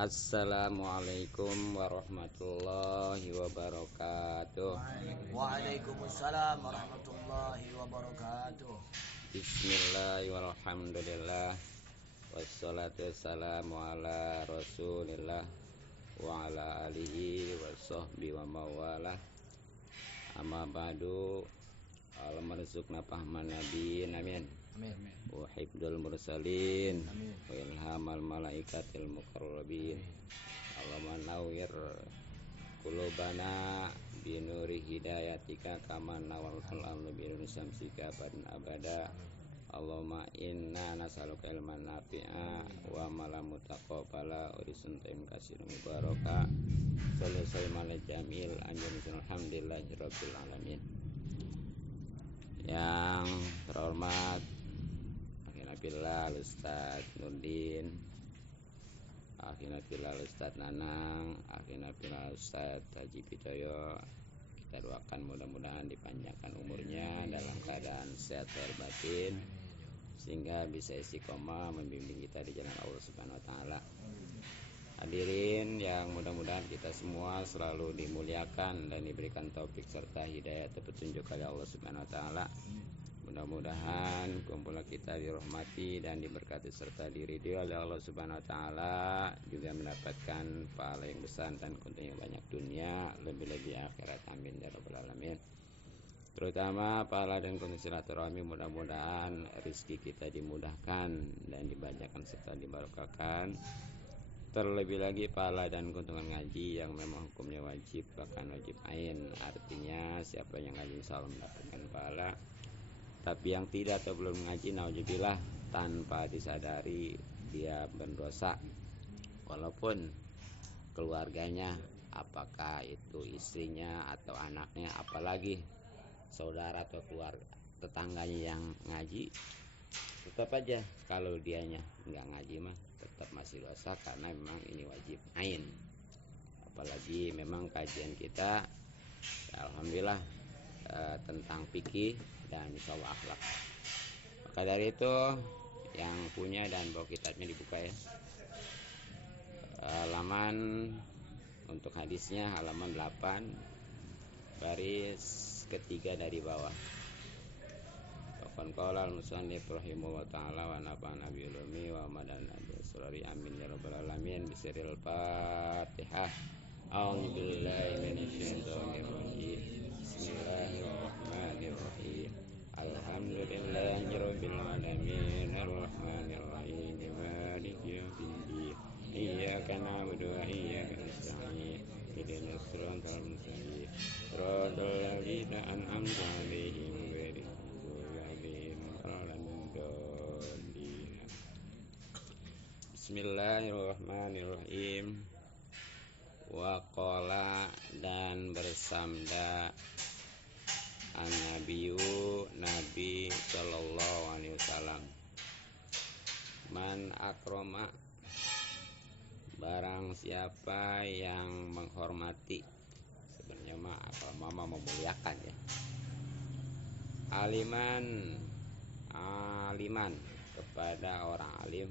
Assalamualaikum warahmatullahi wabarakatuh. Waalaikumsalam warahmatullahi wabarakatuh. Bismillahirrahmanirrahim. Wassalatu wassalamu ala rasulillah wa ala alihi wa sahbihi wa mawalah. Amma ba'du. Al-marzuqna fahman nabiyin amin. Amin. Wa hifdzul mursalin. Amin. Wa ilhamal malaikatil muqarrabin. Allahumma nawwir qulubana binuri hidayatika kama nawwartal arda binuri syamsika abadan abada. Allahumma inna nas'aluka ilman nafi'a wa amalan mutaqabbala wa rizqan katsiran mubaraka. Sallallahu alaihi jamil amin. Alhamdulillahi rabbil alamin. Yang terhormat Akhinabillah Ustaz Nurdin, Akhinabillah Ustaz Nanang, Akhinabillah Ustaz Haji Bidoyo. Kita doakan mudah-mudahan dipanjangkan umurnya dalam keadaan sehat lahir batin, sehingga bisa istiqomah membimbing kita di jalan Allah Subhanahu wa taala. Hadirin yang mudah-mudahan kita semua selalu dimuliakan dan diberikan taufik serta hidayah atau petunjuk oleh Allah Subhanahu wa taala. Mudah-mudahan kumpulan kita dirahmati dan diberkati serta diridhoi oleh Allah Subhanahu wa taala, juga mendapatkan pahala yang besar dan keuntungan banyak dunia, lebih-lebih akhirat. Amin ya rabbal alamin. Terutama pahala dan keuntungan silaturahmi, mudah-mudahan rezeki kita dimudahkan dan dibacakan serta dibarokahkan. Terlebih lagi pahala dan keuntungan ngaji yang memang hukumnya wajib, bahkan wajib ain. Artinya siapa yang ngaji insya Allah mendapatkan pahala. Tapi yang tidak atau belum ngaji, nauzubillah, tanpa disadari dia berdosa. Walaupun keluarganya, apakah itu istrinya atau anaknya, apalagi saudara atau keluarga tetangganya yang ngaji, tetap aja kalau dianya nggak ngaji mah tetap masih dosa, karena memang ini wajib ain. Apalagi memang kajian kita alhamdulillah tentang fikih dan insyaallah akhlak. Maka dari itu yang punya dan bawa kitabnya dibuka ya. Halaman untuk hadisnya halaman 8 baris ketiga dari bawah. Qala al-musannif rahimahullah ta'ala wa nafa'ana bi ulumi wa madana bi asrari amin ya rabbal alamin. Bismillahil Fatihah. A'udzu billahi minasyaitonir rajim. Bismillahirrahmanirrahim. Alhamdulillahi rabbil alamin arrahmanir rahim maliki yaumiddin. Iyyaka na'budu wa iyyaka nasta'in. Ihdinas siratal mustaqim. Siratal ladzina an'amta 'alaihim ghairil Bismillahirrahmanirrahim. Waqala, dan bersabda an-nabiyyu, Nabi sallallahu alaihi wasallam, man akroma, barang siapa yang menghormati. Sebenarnya mah akroma memuliakan ya. Aliman kepada orang alim,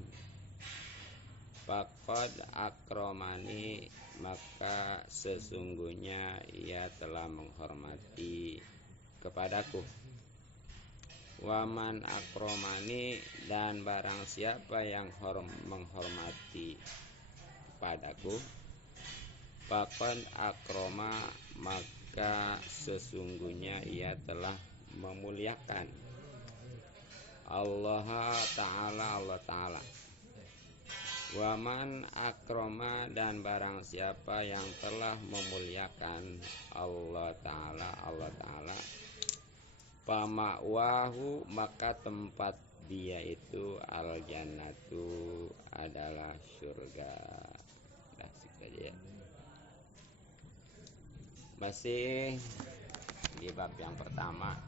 faqad akromani, maka sesungguhnya ia telah menghormati kepadaku. Waman akromani, dan barang siapa yang menghormati kepadaku, faqad akroma, maka sesungguhnya ia telah memuliakan Allah Ta'ala. Waman akroma, dan barang siapa yang telah memuliakan Allah Ta'ala, pama'wahu, maka tempat dia itu al-jannatu, adalah surga. Dah segitu aja ya. Masih di bab yang pertama,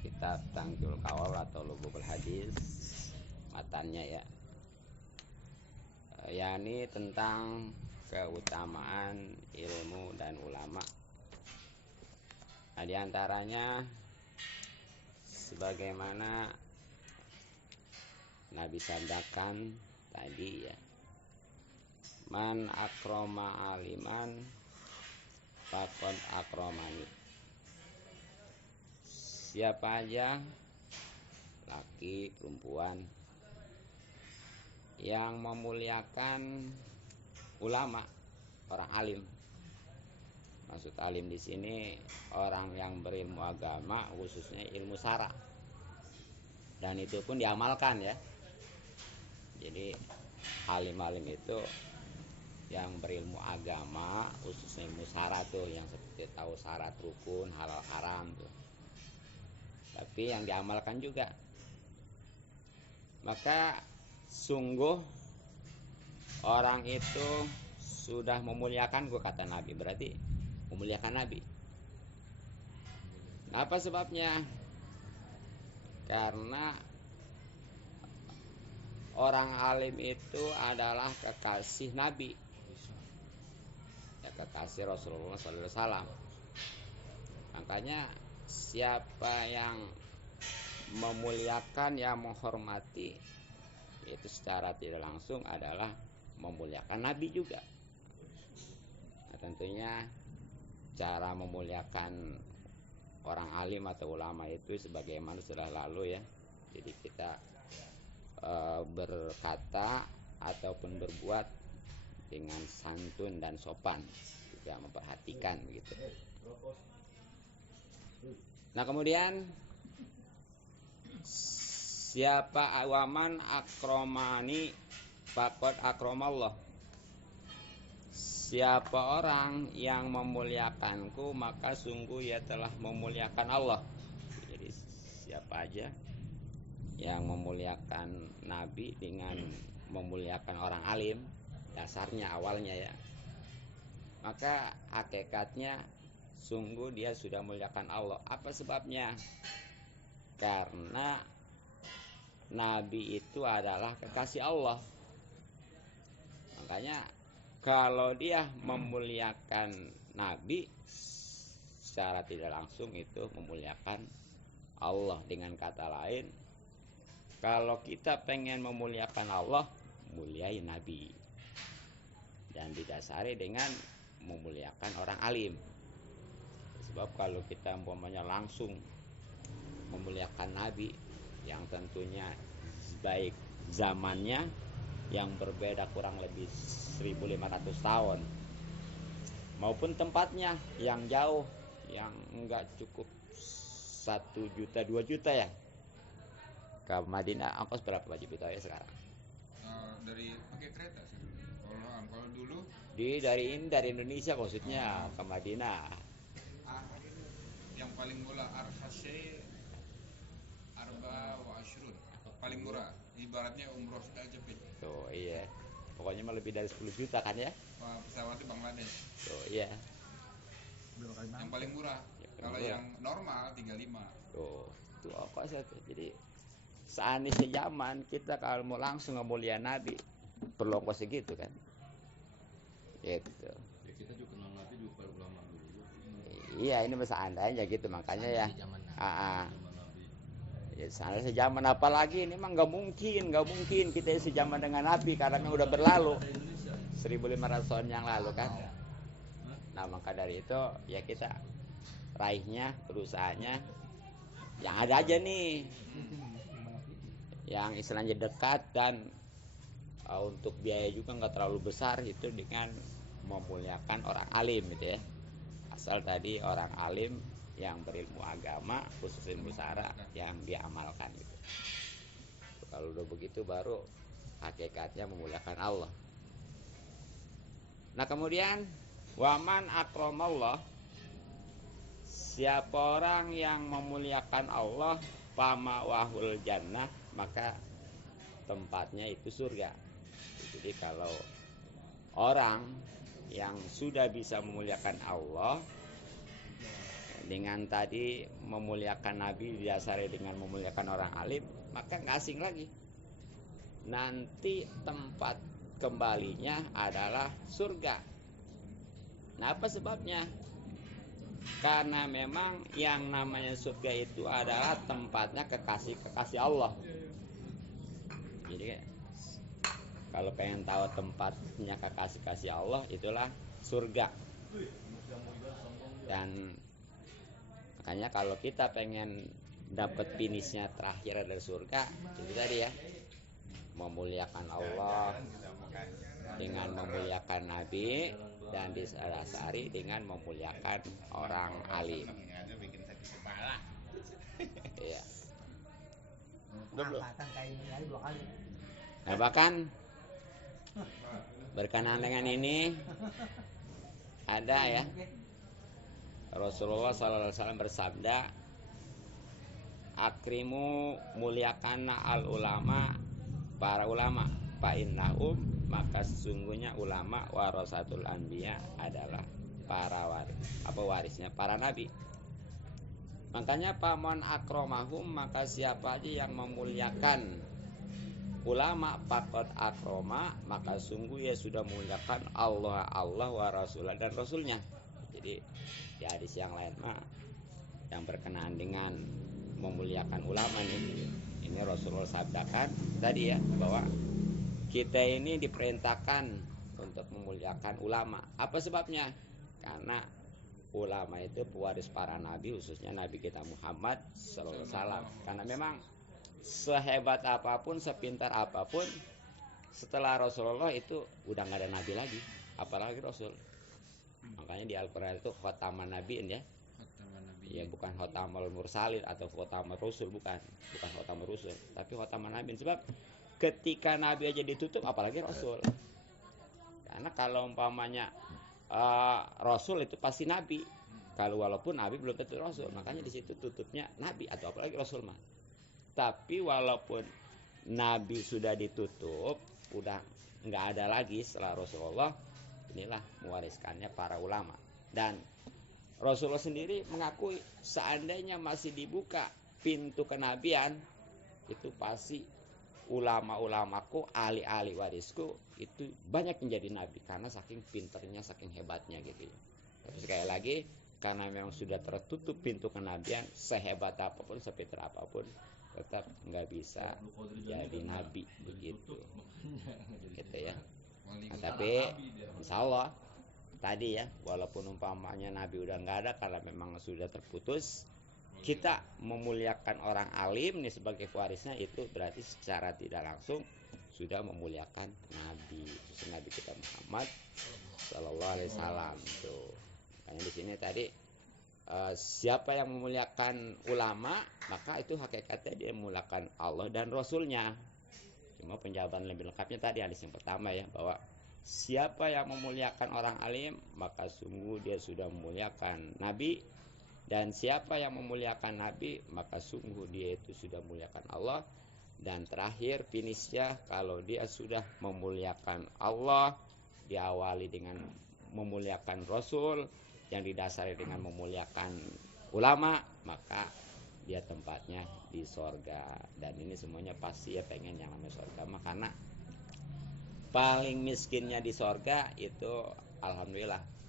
kitab Tangkil Kawal atau Lubukul Hadis, matannya ya, yakni tentang keutamaan ilmu dan ulama. Nah, di antaranya sebagaimana Nabi sabdakan tadi ya, Man akroma aliman faqad akromani. Siapa aja, laki, perempuan, yang memuliakan ulama, orang alim. Maksud alim di sini orang yang berilmu agama, khususnya ilmu syara. Dan itu pun diamalkan ya. Jadi alim-alim itu yang berilmu agama, khususnya ilmu syara tuh, yang seperti tahu syarat rukun, halal haram tuh. Tapi yang diamalkan juga. Maka sungguh orang itu sudah memuliakan, gua kata Nabi, berarti memuliakan Nabi. Apa sebabnya? Karena orang alim itu adalah kekasih Nabi, ya, kekasih Rasulullah SAW. Makanya siapa yang memuliakan, yang menghormati, itu secara tidak langsung adalah memuliakan Nabi juga. Nah, tentunya cara memuliakan orang alim atau ulama itu sebagaimana sudah lalu ya. Jadi kita berkata ataupun berbuat dengan santun dan sopan, juga memperhatikan begitu. Nah kemudian siapa awaman akromani faqad akramallah. Siapa orang yang memuliakanku, maka sungguh ia telah memuliakan Allah. Jadi siapa aja yang memuliakan Nabi dengan memuliakan orang alim, dasarnya awalnya ya, maka hakikatnya sungguh dia sudah memuliakan Allah. Apa sebabnya? Karena Nabi itu adalah kekasih Allah. Makanya kalau dia memuliakan Nabi, secara tidak langsung itu memuliakan Allah. Dengan kata lain, kalau kita pengen memuliakan Allah, muliai Nabi. Dan didasari dengan memuliakan orang alim. Sebab kalau kita umpamanya langsung memuliakan Nabi, yang tentunya baik zamannya yang berbeda kurang lebih 1500 tahun, maupun tempatnya yang jauh, yang enggak cukup 1 juta 2 juta ya. Ke Madinah ongkos berapa Pak Jupito ya sekarang? Dari pakai kereta sih. Kalau dulu Dari Indonesia maksudnya ke Madinah. Yang paling murah Arhasy Arba wa Ashrun. Paling murah. Ibaratnya umroh aja Pin. Tuh iya. Pokoknya mah lebih dari 10 juta kan ya? Pesawatnya Bangladesh. Tuh iya. Yang paling murah. Kalau yang normal 35. Tuh apa sih? Jadi seandainya zaman kita kalau mau langsung ngemuliain Nabi, perlu ongkos segitu kan? Gitu. Ya, kita juga kenal Nabi juga para ulama dulu. Iya, ini masa seandainya gitu, makanya ya. Zaman Nabi. Ya seandainya sejaman, apalagi ini mah nggak mungkin kita sejaman dengan Nabi karena memang udah berlalu 1500 tahun yang lalu kan. Nah maka dari itu ya kita raihnya, berusahanya yang ada aja nih, yang istilahnya dekat dan untuk biaya juga nggak terlalu besar, itu dengan memuliakan orang alim gitu ya. Asal tadi orang alim yang berilmu agama, khusus ilmu syara yang diamalkan gitu. Kalau udah begitu baru hakikatnya memuliakan Allah. Nah kemudian waman akramallah, siapa orang yang memuliakan Allah, fama wahul jannah, maka tempatnya itu surga. Jadi kalau orang yang sudah bisa memuliakan Allah dengan tadi memuliakan Nabi, didasari dengan memuliakan orang alim, maka nggak asing lagi. Nanti tempat kembalinya adalah surga. Nah apa sebabnya? Karena memang yang namanya surga itu adalah tempatnya kekasih Allah. Jadi Kalau pengen tahu tempatnya kekasih-kasih Allah, itulah surga. Dan makanya kalau kita pengen dapat finishnya terakhir dari surga, itu tadi ya, memuliakan Allah dengan memuliakan Nabi, dan disasari dengan memuliakan orang alim. Iya. Nah, bahkan berkenaan dengan ini ada ya, Rasulullah SAW bersabda, akrimu, muliakan al ulama, para ulama, fa innahum, maka sesungguhnya ulama warasatul anbiya, adalah para warisnya para nabi. Makanya paman akromahum, maka siapa aja yang memuliakan ulama, pakot akroma, maka sungguh ia sudah memuliakan Allah wa rasulah, dan rasulnya. Jadi di hadis yang lain mah yang berkenaan dengan memuliakan ulama nih, ini Rasulullah sabdakan tadi ya, bahwa kita ini diperintahkan untuk memuliakan ulama. Apa sebabnya? Karena ulama itu pewaris para nabi, khususnya Nabi kita Muhammad SAW. Karena memang sehebat apapun, sepintar apapun, setelah Rasulullah itu udah nggak ada nabi lagi, apalagi Rasul. Makanya di Al-Quran itu khotaman nabiin ya. Ya, bukan khotamul mursalin atau khotamul rusul, bukan khotamul rusul, tapi khotaman nabiin. Sebab ketika nabi aja ditutup, apalagi Rasul. Karena kalau umpamanya Rasul itu pasti nabi, kalau walaupun nabi belum tentu Rasul, makanya di situ tutupnya nabi atau apalagi Rasul mah. Tapi walaupun nabi sudah ditutup, udah nggak ada lagi setelah Rasulullah, inilah mewariskannya para ulama. Dan Rasulullah sendiri mengakui seandainya masih dibuka pintu kenabian, itu pasti ulama-ulamaku, ahli-ahli warisku itu banyak menjadi nabi, karena saking pinternya, saking hebatnya gitu ya. Tapi sekali lagi, karena memang sudah tertutup pintu kenabian, sehebat apapun, sepintar apapun, tetap nggak bisa jadi nabi begitu. Gitu ya. Nah, tapi insya Allah tadi ya, walaupun umpamanya nabi udah nggak ada karena memang sudah terputus, kita memuliakan orang alim nih sebagai warisnya, itu berarti secara tidak langsung sudah memuliakan nabi, khusus nabi kita Muhammad Sallallahu Alaihi Wasallam. Tuh, makanya di sini tadi siapa yang memuliakan ulama, maka itu hakikatnya dia memuliakan Allah dan Rasulnya. Cuma penjawaban lebih lengkapnya tadi hadis yang pertama ya, bahwa siapa yang memuliakan orang alim, maka sungguh dia sudah memuliakan Nabi. Dan siapa yang memuliakan Nabi, maka sungguh dia itu sudah memuliakan Allah. Dan terakhir finishnya, kalau dia sudah memuliakan Allah, diawali dengan memuliakan Rasul, yang didasari dengan memuliakan ulama, maka dia tempatnya di sorga. Dan ini semuanya pasti ya pengen yang namanya sorga, karena paling miskinnya di sorga itu alhamdulillah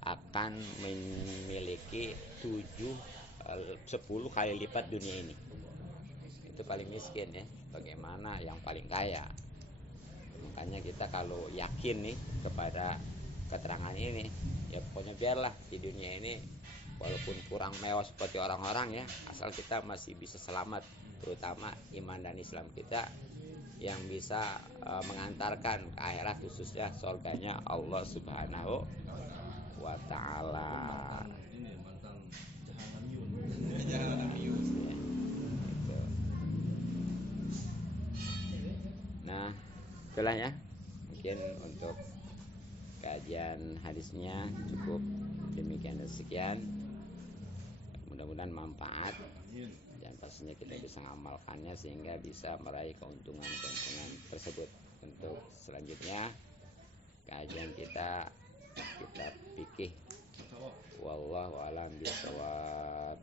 akan memiliki 10 kali lipat dunia ini. Itu paling miskin ya. Bagaimana yang paling kaya? Makanya kita kalau yakin nih kepada keterangan ini, ya pokoknya biarlah di dunia ini walaupun kurang mewah seperti orang-orang ya, asal kita masih bisa selamat, terutama iman dan Islam kita yang bisa mengantarkan ke akhirat, khususnya surganya Allah Subhanahu wa ta'ala. Ini mantan jahanam Jahanam. Nah, itulah ya, mungkin untuk kajian hadisnya cukup demikian dan sekian. Mudah-mudahan manfaat dan pastinya kita bisa mengamalkannya sehingga bisa meraih keuntungan-keuntungan tersebut. Untuk selanjutnya kajian kita fikih. Wallahu a'lam bishawab.